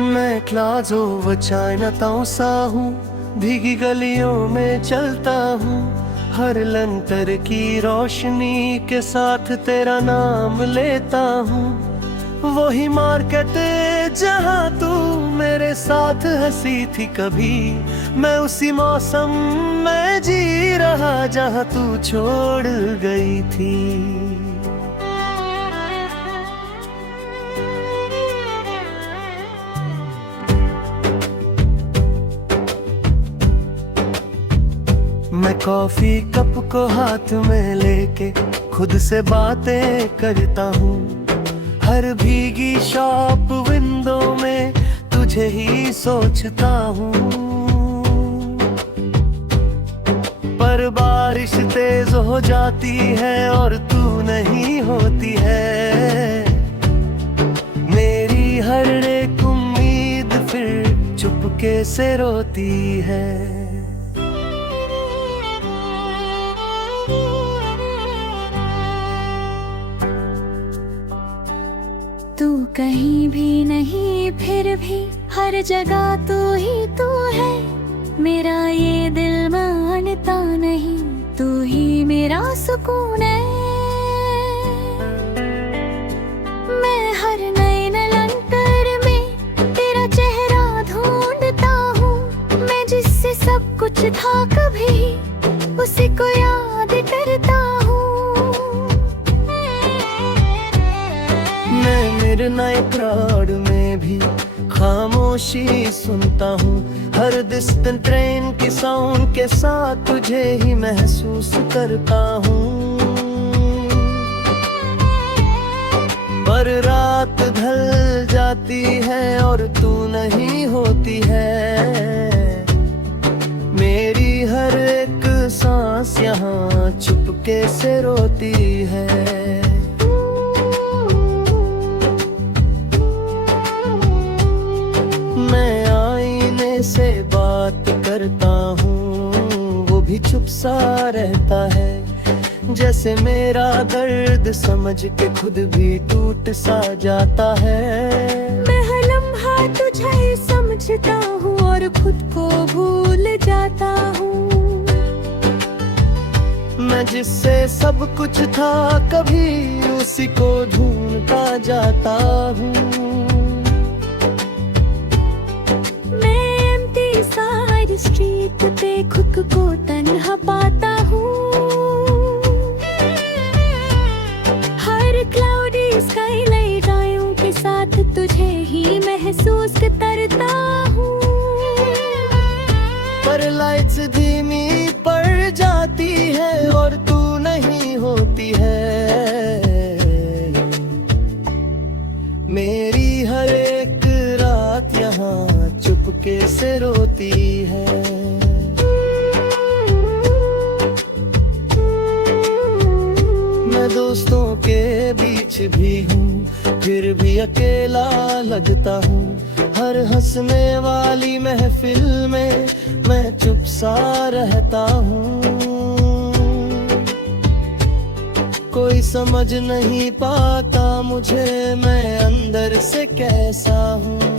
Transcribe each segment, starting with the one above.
मैं क्लाज़ो व चाइनाताउन सा हूँ, भीगी गलियों में चलता हूँ। हर लंतर की रोशनी के साथ तेरा नाम लेता हूँ। वही मार्केट जहाँ तू मेरे साथ हंसी थी कभी, मैं उसी मौसम में जी रहा जहाँ तू छोड़ गई थी। मैं कॉफी कप को हाथ में लेके खुद से बातें करता हूँ। हर भीगी शॉप विंडो में तुझे ही सोचता हूँ। पर बारिश तेज हो जाती है और तू नहीं होती है। मेरी हर एक उम्मीद फिर चुपके से रोती है। तू कहीं भी नहीं फिर भी हर जगह तू ही तू है। मेरा ये दिल मानता नहीं, तू ही मेरा सुकून है। मैं हर नए नलंतर में तेरा चेहरा ढूंढता हूँ। मैं जिससे सब कुछ था कभी, उसी को याद करता हूँ। मिडनाइट क्राउड में भी खामोशी सुनता हूँ। हर डिस्टेंट ट्रेन की साउंड के साथ तुझे ही महसूस करता हूँ। पर रात ढल जाती है और तू नहीं होती है। मेरी हर एक सांस यहाँ चुपके से रोती है। से बात करता हूँ, वो भी चुप सा रहता है। जैसे मेरा दर्द समझ के खुद भी टूट सा जाता है। मैं हर लम्हा तुझे समझता हूँ और खुद को भूल जाता हूँ। मैं जिससे सब कुछ था कभी, उसी को ढूंढता जाता हूँ। स्ट्रीट पे खुद को तन्हा पाता हूँ। हर क्लाउडी स्काईलाइट आयों के साथ तुझे ही महसूस करता हूँ। पर लाइट्स धीमी पड़ जाती है और तू नहीं होती है। मेरी हर एक रात यहाँ चुपके से रोती है। मैं दोस्तों के बीच भी हूँ, फिर भी अकेला लगता हूँ। हर हंसने वाली महफिल में मैं चुप सा रहता हूँ। कोई समझ नहीं पाता मुझे, मैं अंदर से कैसा हूँ।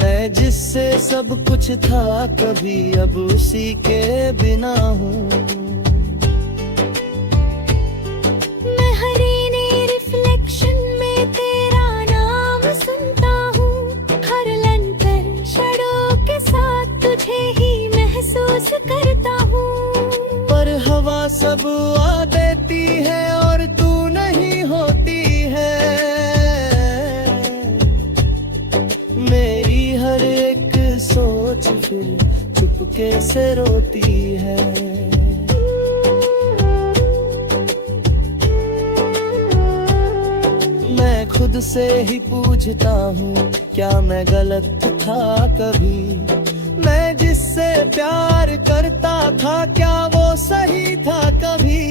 मैं जिससे सब कुछ था कभी, अब उसी के बिना हूँ। मैं हरीनी रिफ्लेक्शन में तेरा नाम सुनता हूँ। हर लंतर शड़ों के साथ तुझे ही महसूस करता हूँ। पर हवा सब आ देती है और तू नहीं होती है। मेरी हर एक सोच फिर चुपके से रोती है। मैं खुद से ही पूछता हूँ, क्या मैं गलत था कभी? मैं जिससे प्यार करता था, क्या वो सही था कभी?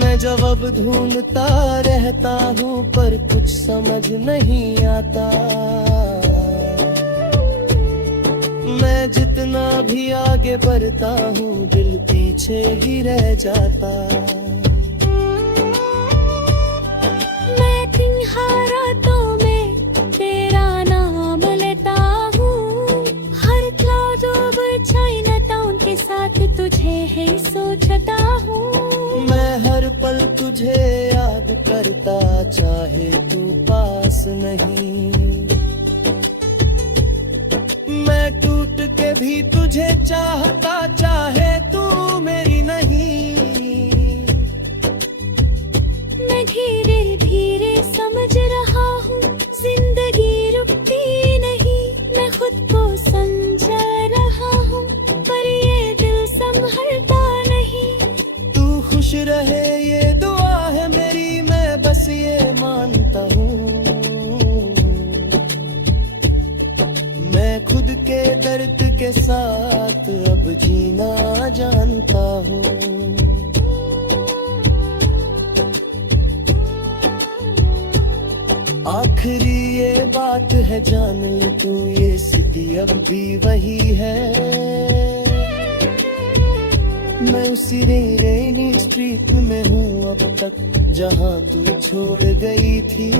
मैं जवाब ढूंढता रहता हूँ पर कुछ समझ नहीं आता। मैं जितना भी आगे बढ़ता हूँ दिल पीछे ही रह जाता। क्षता हूँ। मैं हर पल तुझे याद करता, चाहे तू पास नहीं। मैं टूट के भी तुझे चाहता, चाहे तू मेरी नहीं। मैं धीरे धीरे समझ रहा हूँ, जिंदगी रुकती नहीं। मैं खुद को समझा रहा हूँ, पर ये दिल संभलता नहीं। तू खुश रहे ये दुआ है मेरी, मैं बस ये मानता हूँ। मैं खुद के दर्द के साथ अब जीना जानता हूँ। आखिरी ये बात है जान ले तू, ये सिटी अब भी वही है। मैं उसी रेनी स्ट्रीट में हूँ अब तक, जहाँ तू छोड़ गई थी।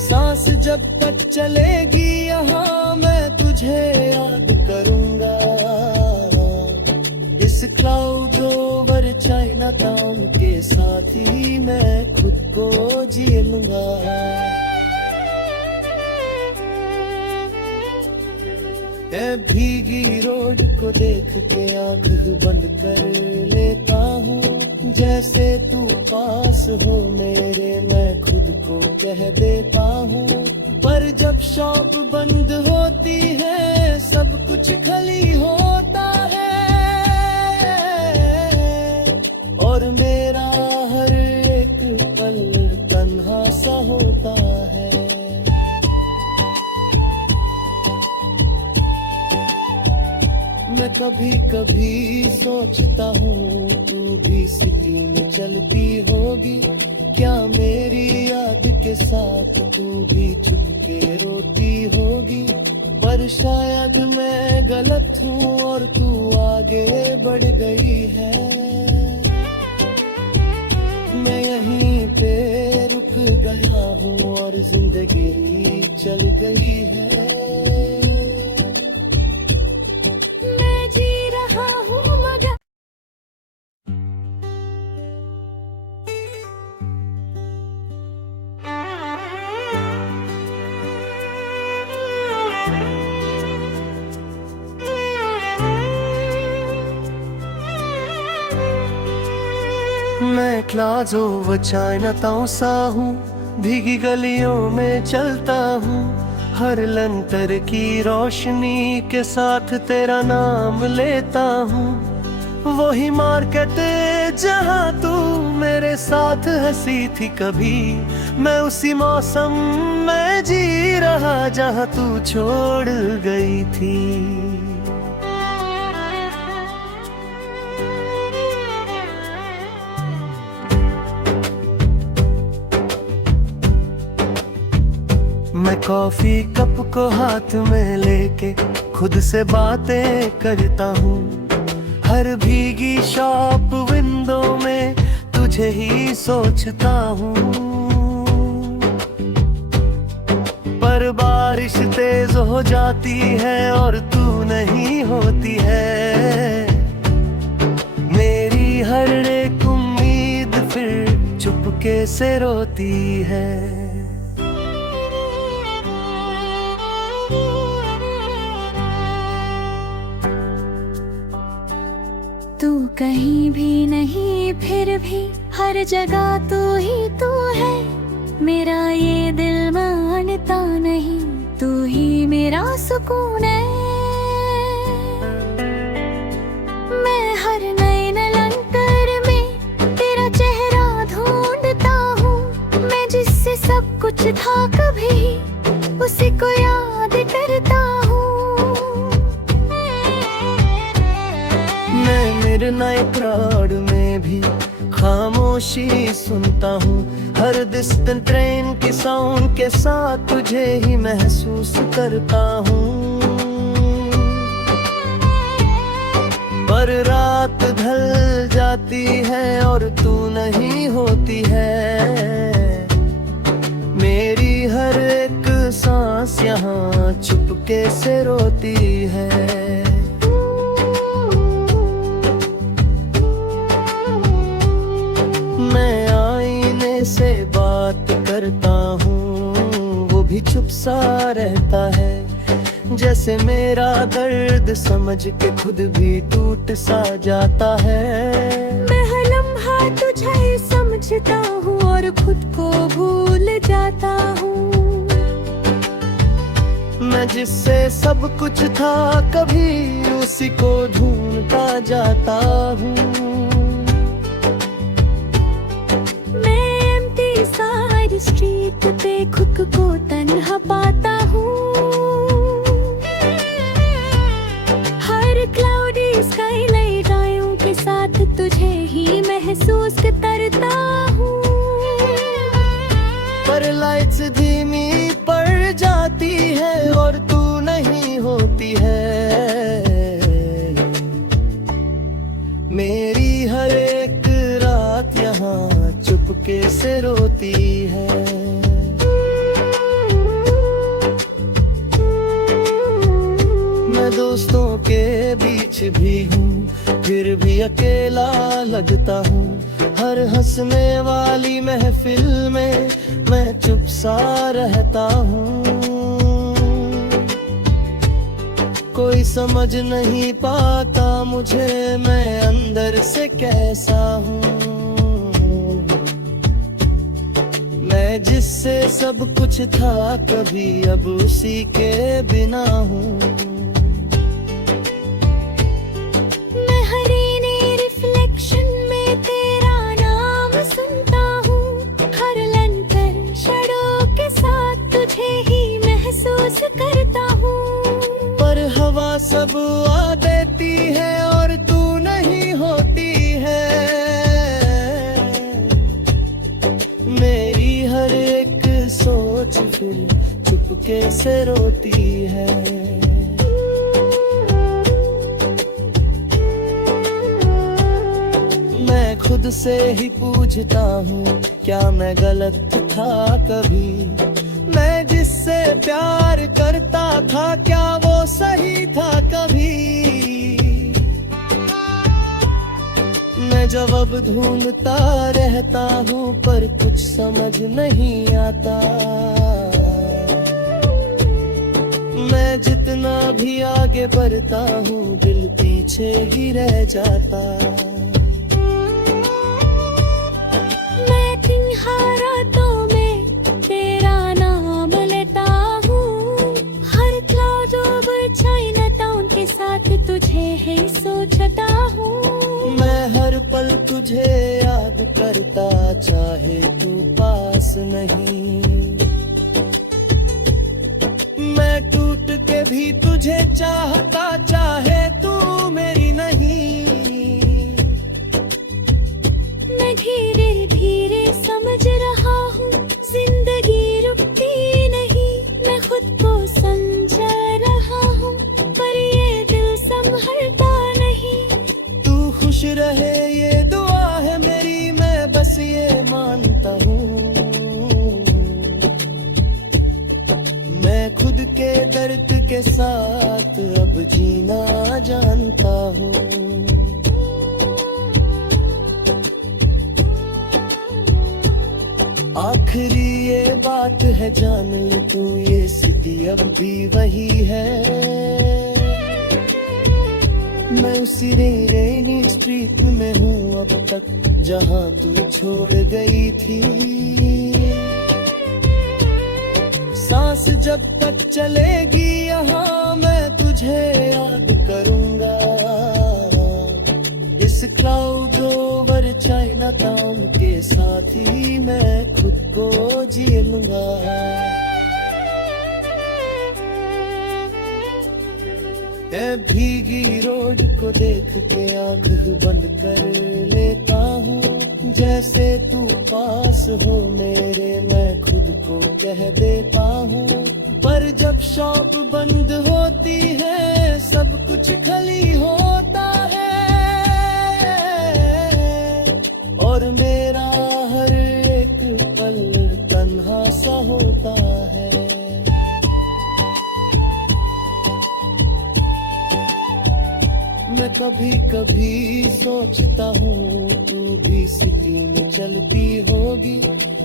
सांस जब तक चलेगी यहाँ मैं तुझे याद करूँगा। इस क्लाउड ओवर चाइना टाउन के साथ ही मैं खुद को जी लूँगा। ए भीगी रोड को देख के आँख बंद कर लेता हूँ। जैसे तू पास हो मेरे, मैं खुद को कह देता हूँ। पर जब शॉप बंद होती है सब कुछ खाली होता है, और मेरा हर एक पल तन्हा सा होता है। मैं कभी कभी सोचता हूँ तू भी सिटी में चलती होगी क्या, मेरी याद के साथ तू भी चुपके रोती होगी। पर शायद मैं गलत हूँ और तू आगे बढ़ गई है। मैं यहीं पे रुक गया हूँ और जिंदगी चल गई है। मैं क्लास ओवर चाइना टाउन सा हूँ, भीगी गलियों में चलता हूँ। हर लंतर की रोशनी के साथ तेरा नाम लेता हूँ। वही मार्केट जहाँ तू मेरे साथ हंसी थी कभी, मैं उसी मौसम में जी रहा जहाँ तू छोड़ गई थी। मैं कॉफी कप को हाथ में लेके खुद से बातें करता हूँ। हर भीगी शॉप विंडो में तुझे ही सोचता हूँ। पर बारिश तेज हो जाती है और तू नहीं होती है। मेरी हर एक उम्मीद फिर चुपके से रोती है। तू कहीं भी नहीं फिर भी हर जगह तू ही तू है। मेरा ये दिल मानता नहीं, तू ही मेरा सुकून है। मैं हर नए नलंतर में तेरा चेहरा ढूंढता हूँ। मैं जिससे सब कुछ था कभी, उसी को याद करता हूँ। मिडनाइट क्राउड में भी खामोशी सुनता हूँ। हर डिस्टेंट ट्रेन की साउंड के साथ तुझे ही महसूस करता हूँ। पर रात ढल जाती है और तू नहीं होती है। मेरी हर एक सांस यहाँ चुपके से रोती है। भी चुप सा रहता है, जैसे मेरा दर्द समझ के खुद भी टूट सा जाता है। मैं हर लम्हा तुझे समझता हूँ और खुद को भूल जाता हूँ। मैं जिससे सब कुछ था कभी उसी को ढूंढता जाता हूँ। मैं एम्प्टी साइड स्ट्रीट पे खुद को तन्हा पाता हूँ। हर क्लाउडी स्काईलाइट आयों के साथ तुझे ही महसूस करता हूँ। पर लाइट्स धीमी पड़ जाती है और तू नहीं होती है। मेरी हर एक रात यहाँ चुपके से रोती है। मैं दोस्तों के बीच भी हूँ, फिर भी अकेला लगता हूँ। हर हंसने वाली महफिल में मैं चुप सा रहता हूँ। कोई समझ नहीं पाता मुझे मैं अंदर से कैसा हूँ। मैं जिससे सब कुछ था कभी अब उसी के बिना हूँ। मैं हरीनी रिफ्लेक्शन में तेरा नाम सुनता हूँ। हर लंतर शैडो के साथ तुझे ही महसूस करता हूँ। पर हवा सब आ देती है और तू नहीं होती है। मेरी हर एक सोच फिर चुपके से रोती है। मैं खुद से ही पूछता हूँ क्या मैं गलत था कभी। मैं जिससे प्यार करता था क्या वो सही था कभी। मैं जवाब ढूंढता रहता हूँ पर कुछ समझ नहीं आता। मैं जितना भी आगे बढ़ता हूँ दिल पीछे ही रह जाता। मैं तिनहारातों में तेरा नाम लेता हूँ। हर क्लाउड ओवर चाइना टाउन के साथ तुझे ही सोचता हूँ। मैं हर पल तुझे याद करता चाहे तू पास नहीं। मैं टूट के भी तुझे चाहता चाहे तू मेरी नहीं। मैं धीरे धीरे समझ रहा हूँ जिंदगी रुकती नहीं। मैं खुद को समझा रहा हूँ पर ये दिल संभलता नहीं। तू खुश रहे ये दुआ है मेरी, मैं बस ये मानता हूँ। मैं खुद के दर्द के साथ अब जीना जानता हूँ। आखिरी ये बात है जान ले तू, ये सिटी अब भी वही है। मैं उसी रेनी स्ट्रीट में हूँ अब तक जहाँ तू छोड़ गई थी। सांस जब तक चलेगी यहाँ मैं तुझे याद करूँगा। इस क्लाउड ओवर चाइना टाउन के साथ ही मैं खुद को जी लूँगा। ए भीगी रोड को देख के आंख बंद कर लेता हूँ। जैसे तू पास हो मेरे मैं खुद को कह देता हूँ। पर जब शॉप बंद होती है सब कुछ खाली होता है। और मेरा हर एक पल तन्हा सा होता है। मैं कब कभी कभी सोचता हूँ तू भी सिटी में चलती होगी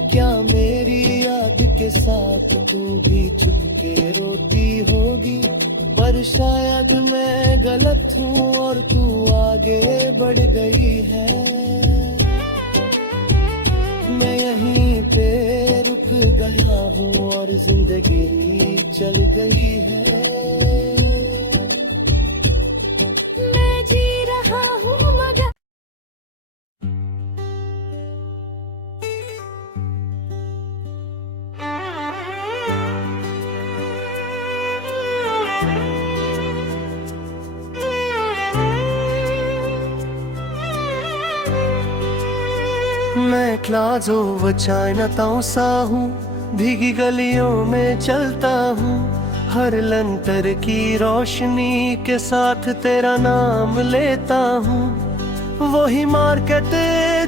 क्या, मेरी याद के साथ तू भी चुपके रोती होगी। पर शायद मैं गलत हूँ और तू आगे बढ़ गई है, मैं यहीं पे रुक गया हूँ और जिंदगी चल गई है। मैं जी रहा हूँ मगर मैं क्लास ओवर चाइना टाउन सा हूँ, भीगी गलियों में चलता हूँ, हर लंतर की रोशनी के साथ तेरा नाम लेता हूँ। वही मार्केट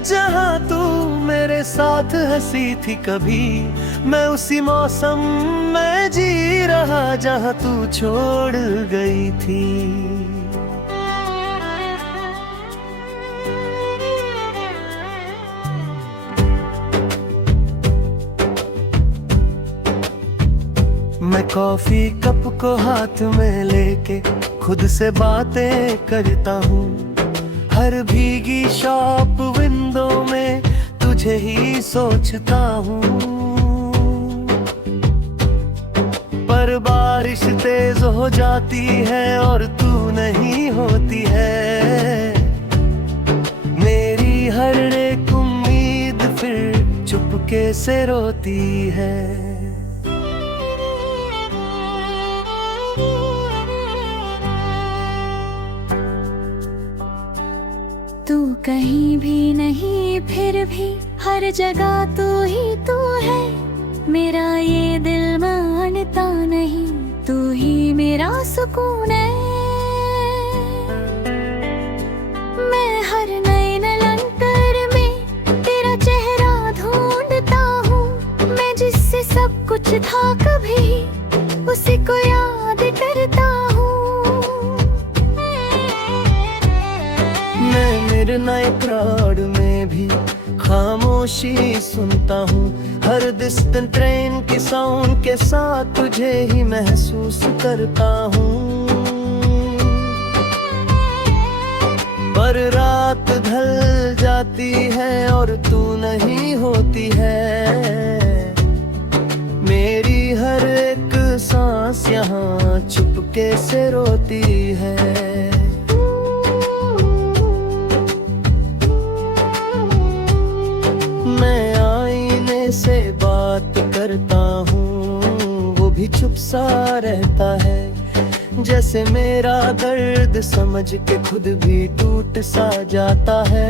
जहाँ तू मेरे साथ हंसी थी कभी, मैं उसी मौसम में जी रहा जहाँ तू छोड़ गई थी। मैं कॉफी कप को हाथ में लेके खुद से बातें करता हूँ, हर भीगी शॉप विंडो में तुझे ही सोचता हूँ। पर बारिश तेज हो जाती है और तू नहीं होती है, मेरी हर एक उम्मीद फिर चुपके से रोती है। तू कहीं भी नहीं फिर भी हर जगह तू ही तू है, मेरा ये दिल मानता नहीं, तू ही मेरा सुकून है। मैं हर नए नलंतर में तेरा चेहरा ढूंढता हूँ, मैं जिससे सब कुछ था कभी उसी को याद करता हूँ। मिडनाइट क्राउड में भी खामोशी सुनता हूँ, हर डिस्टेंट ट्रेन की साउंड के साथ तुझे ही महसूस करता हूँ। पर रात ढल जाती है और तू नहीं होती है, मेरी हर एक सांस यहाँ चुपके से रोती है। मैं आईने से बात करता हूँ, वो भी चुप सा रहता है, जैसे मेरा दर्द समझ के खुद भी टूट सा जाता है।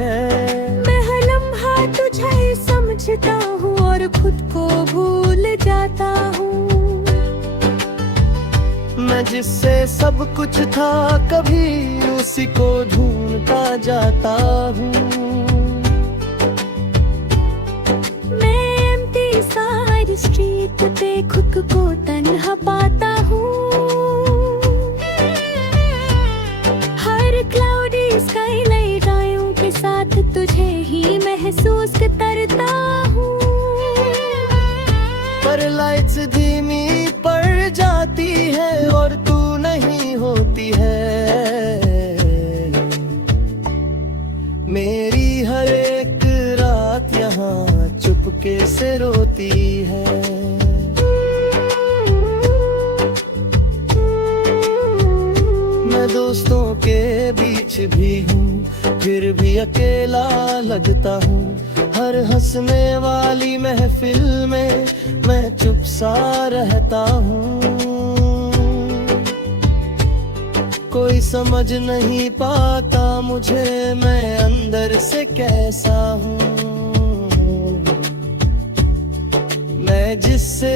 मैं हर लम्हा तुझे समझता हूँ और खुद को भूल जाता हूँ, मैं जिससे सब कुछ था कभी उसी को ढूंढता जाता हूँ। स्ट्रीट पे खुद को तन्हा पाता हूँ, हर क्लाउडी स्काईलाइट आयों के साथ तुझे ही महसूस करता हूँ। पर लाइट्स धीमी पड़ जाती है और तू नहीं होती है, मेरी हर एक रात यहाँ चुपके से रोती है। मैं दोस्तों के बीच भी हूँ फिर भी अकेला लगता हूँ, हर हंसने वाली महफिल में मैं चुप सा रहता हूँ। कोई समझ नहीं पाता मुझे मैं अंदर से कैसा हूँ, मैं जिससे